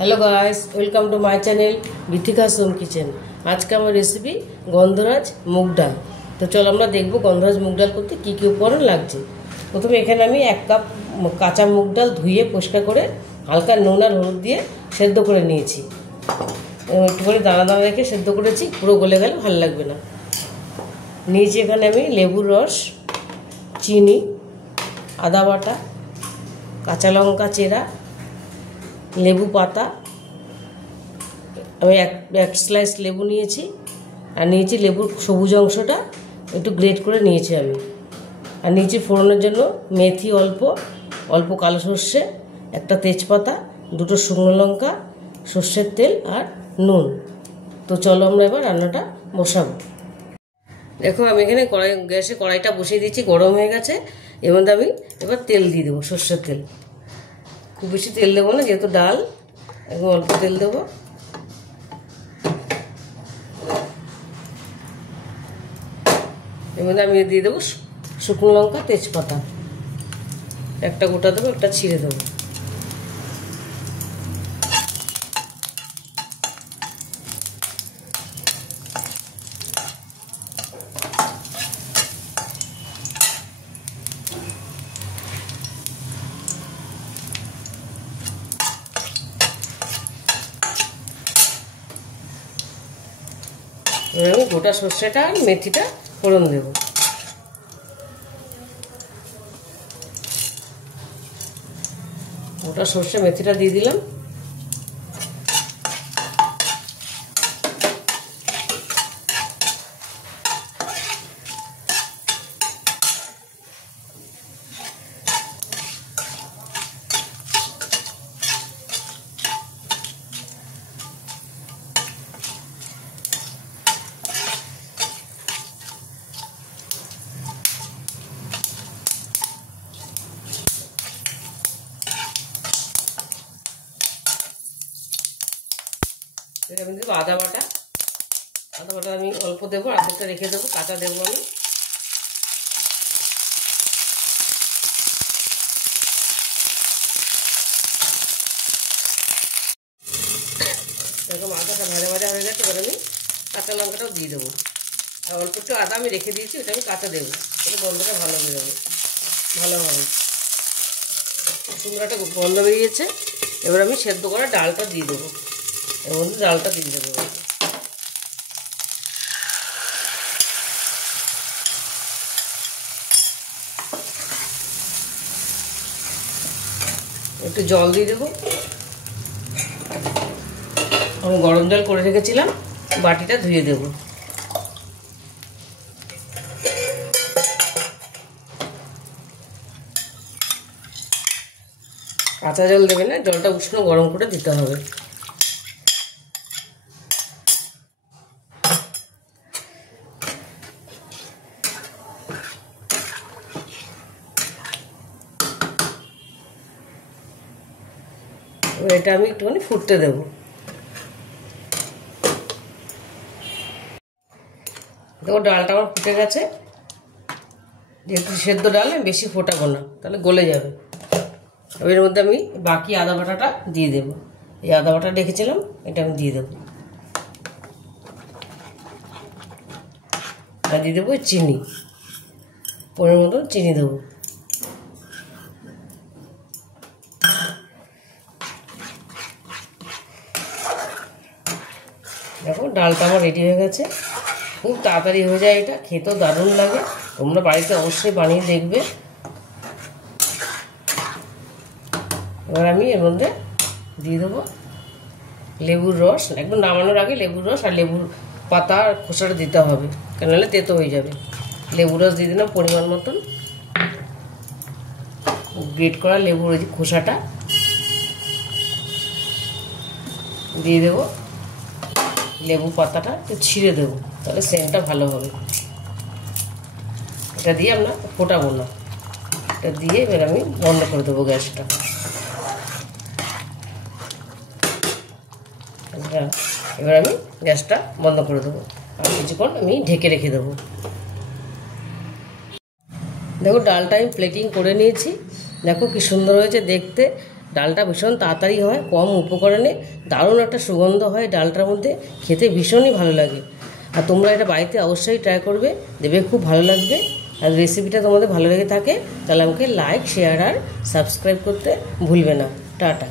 Hello guys, welcome to my channel Geetika's home kitchen. आज का আমার রেসিপি গন্ধরাজ মুগ ডাল। তো চলো আমরা দেখব গন্ধরাজ মুগ ডাল করতে কি কি উপকরণ লাগছে। প্রথমে এখানে আমি 1 কাপ কাঁচা মুগ ডাল ধুয়ে পরিষ্কার করে হালকা নুন আর হলুদ দিয়ে সেদ্ধ করে নিয়েছি। একটু করে দানা দানা রেখে সেদ্ধ করেছি, পুরো গলে গেলে ভালো লাগবে না। নিয়েছি এখানে আমি লেবুর রস, চিনি, আদা বাটা, কাঁচা লঙ্কা চেরা, লেবু পাতা, আমি এক স্লাইস লেবু নিয়েছি আর নিয়েছি লেবুর সবুজ অংশটা একটু গ্রেট করে নিয়েছি আমি। আর নিয়েছি ফোড়নের জন্য মেথি অল্প অল্প, কালো সর্ষে, একটা তেজপাতা, 2টো শুকনো লঙ্কা, সর্ষের তেল আর নুন। তো চলো আমরা এবার রান্নাটা বসাবো। দেখো আমি এখানে গ্যাসে কড়াইটা বসিয়ে দিয়েছি, গরম হয়ে গেছে। এর মধ্যে আমি এবার তেল দিয়ে দেবো, সর্ষের তেল। খুব বেশি তেল দেবো না, যেহেতু ডাল, একদম অল্প তেল দেবো। এর মধ্যে আমি দিয়ে দেবো শুকনো লঙ্কা, তেজপাতা, একটা গোটা দেবো, একটা ছিঁড়ে দেবো। এবার আমি গোটা সর্ষেটা আর মেথিটা ফোড়ন দেব। গোটা সর্ষে মেথিটা দিয়ে দিলাম। আমি দেবো আদা বাটা। আদা বাটা আমি অল্প দেবো, আদাটা রেখে দেবো, কাঁচা দেবো আমি। এরকম আদাটা ভাজা ভাজা হয়ে গেছে, এবার আমি কাঁচা লঙ্কাটাও দিয়ে দেবো। আর অল্প একটু আদা আমি রেখে দিয়েছি, ওটা আমি কাঁচা দেবো, তাহলে গন্ধটা ভালো বেরোবে, ভালোভাবে। কুমড়াটা গন্ধ বেরিয়েছে, এবার আমি সেদ্ধ করা ডালটা দিয়ে দেবো। এর মধ্যে ডালটা দিয়ে দেবো। একটু জল দিয়ে দেবো। আমি গরম জল করে রেখেছিলাম, বাটিটা ধুয়ে দেবো। কাঁচা জল দেবে না, জলটা উষ্ণ গরম করে দিতে হবে। এটা আমি একটুখানি ফুটতে দেব। দেখো ডালটা আমার ফুটে গেছে। যেহেতু সেদ্ধ ডাল, আমি বেশি ফোটাবো না, তাহলে গলে যাবে। এর মধ্যে আমি বাকি আদা বাটাটা দিয়ে দেব। এই আদা বাটা রেখেছিলাম, এটা আমি দিয়ে দেবো। আর দিয়ে দেবো চিনি, পরিমাণ মতো চিনি দেবো। দেখো ডালটা আমার রেডি হয়ে গেছে, খুব তাড়াতাড়ি হয়ে যায়, এটা খেতেও দারুণ লাগে। তোমরা বাড়িতে অবশ্যই বানিয়ে দেখবে। এবার আমি এর মধ্যে দিয়ে দেবো লেবুর রস। একদম নামানোর আগে লেবুর রস আর লেবুর পাতা আর খোসাটা দিতে হবে, কেন হলে তেতো হয়ে যাবে। লেবুর রস দিয়ে দিলাম পরিমাণ মতন, গ্রেট করা লেবুর ওই খোসাটা দিয়ে দেবো। লেবু পাতাটা একটু ছিঁড়ে দেবো, তাহলে সেন্টটা ভালো হবে। এটা দিয়ে আমরা ফোটাবো না, এটা দিয়ে এবার আমি বন্ধ করে দেবো গ্যাসটা। এবার আমি গ্যাসটা বন্ধ করে দেবো, আর কিছুক্ষণ আমি ঢেকে রেখে দেবো। দেখো ডালটা আমি প্লেটিং করে নিয়েছি, দেখো কি সুন্দর হয়েছে দেখতে। ডালটা ভীষণ তাড়াতাড়ি হয়, কম উপকরণে দারুণ একটা সুগন্ধ হয় ডালটার মধ্যে, খেতে ভীষণই ভালো লাগে। আর তোমরা এটা বাড়িতে অবশ্যই ট্রাই করবে, দেখবে খুব ভালো লাগবে। আর রেসিপিটা তোমাদের ভালো লেগে থাকে তাহলে আমাকে লাইক, শেয়ার আর সাবস্ক্রাইব করতে ভুলবে না। টাটা।